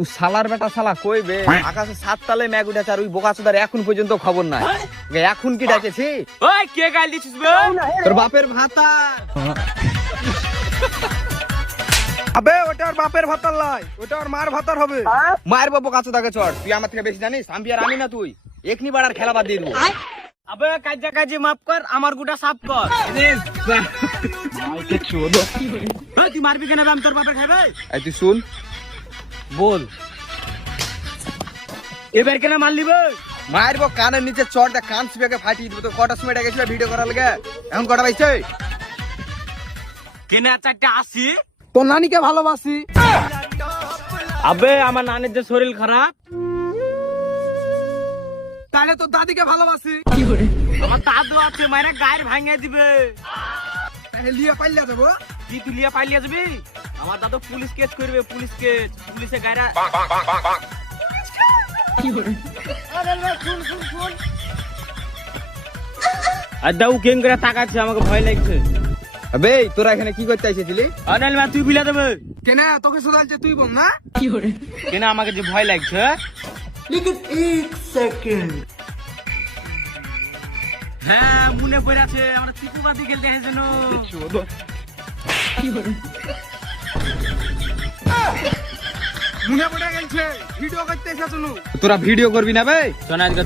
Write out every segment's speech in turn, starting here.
ও শালার বেটা শালা কইবে আকাশে 7 তালে মেঘ উঠেছে আর ওই বোকাচোদার এখন পর্যন্ত খবর নাই। এখন কি ডাকেছি? ওই কে গাল দিছিস বে? তোর বাপের ভাতা। আবে ওটা আর বাপের ভাতার লাই, ওটা আর মার ভাতার হবে। মায়ের বাবু কাচোদাকে চড়, তুই আমার থেকে বেশি জানিস? আমি আর আমি না তুই এখনি বাড়ার খেলা বাদ দিয়ে দেবো। আবে কাজা কাজে মাফ কর, আমার গুটা সাফ কর। ওই তুই মারবি কেন? আমি তোর বাপের খাইবে। এই তুই শুন, বল এবার কেন মারলি বে? মায়ের বাবু কানের নিচে চড় দে, কান চিপে ফাটিয়ে দিব। তো কটার সময় ডেকেছিল ভিডিও করার লাগে? এখন কটা পাইছে? কেন 4টা 80? তোর নানিকে ভালোবাসি। আবে আমার নানির যে শরীর খারাপ, তাহলে তোর দাদিকে ভালোবাসি। আমার দাদু আছে, মায়ের গায়ের ভাঙিয়ে দিবে। তাহলে লিয়ে পাইলা দেবো। কি তুই লিয়া পাইলিয়া যাবি? আমার দাদু পুলিশ কেস করবে, পুলিশ কেস। পুলিশে গায়রা আর দাউ কেন করে তাকাচ্ছে, আমাকে ভয় লাগছে। আবে তোরা এখানে কি করতে এসেছিলি? অনাল মা তুই বিলা দেবে কেন তোকে শোধাচ্ছে, তুই বল না। কেন? আমাকে যে ভয় লাগছে। হ্যাঁ মনে পড়ে আছে, আমরা চিকুবাতি খেলতে এসেছিল। মনে পড়ে গেছে, ভিডিও করতে এসেছ। তোরা ভিডিও করবি না বে? শোন আজকে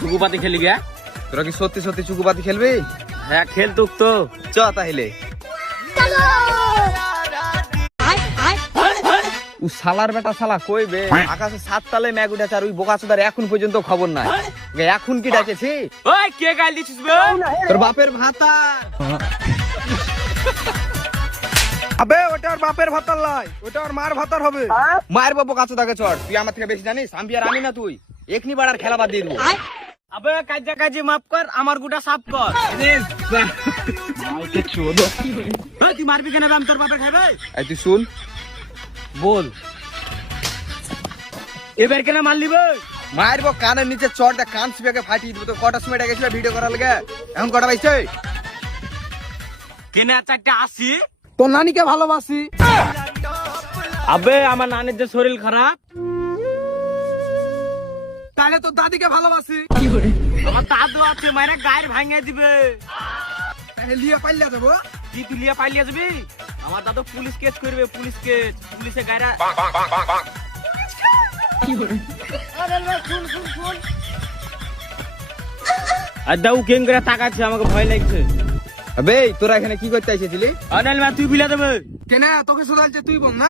চুকুপাতি খেলি গে। তোরা কি সত্যি সত্যি চুকুপাতি খেলবি? হ্যাঁ খেল তুক তো। চ তাহলে। ও শালার বেটা শালা কইবে আকাশে 7 তালে মেঘ উঠেছে আর ওই বোকাচোদার এখন পর্যন্ত খবর নাই। এখন কি ডাকেছি? ওই কে গাল দিছিস বে? তোর বাপের ভাতা। আবে ওটা আর বাপের ভাতার লাই, ওটা আর মার ভাতার হবে। মায়ের বাবু কাচোদাকে চড়, তুই আমার থেকে বেশি জানিস? আমি আর আমি না তুই এখনি বাড়ার খেলা বাদ দিয়ে দেবো। আবে কাজা কাজে মাফ কর, আমার গুটা সাফ কর। ওই তুই মারবি কেন? আমি তোর বাপের খাইবে। এই তুই শুন, বল এবার কেন মারলি বে? মায়ের বাবু কানের নিচে চড় দে, কান চিপে ফাটিয়ে দিব। তো কটার সময় ডেকেছিল ভিডিও করার লাগে? এখন কটা পাইছে? কেন 4টা 80? তোর নানিকে ভালোবাসি। আবে আমার নানির যে শরীর খারাপ, তাহলে তোর দাদিকে ভালোবাসি। আমার দাদু আছে, মায়ের গায়ের ভাঙিয়ে দিবে। তাহলে লিয়ে পাইলা দেবো। কি তুই লিয়া পাইলিয়া যাবি? আমার দাদু পুলিশ কেস করবে, পুলিশ কেস। পুলিশে গায়রা আর দাউ কেন করে তাকাচ্ছে, আমাকে ভয় লাগছে। আবে তোরা এখানে কি করতে এসেছিলি? অনাল মা তুই বিলা দেবে কেন তোকে শোধাচ্ছে, তুই বল না।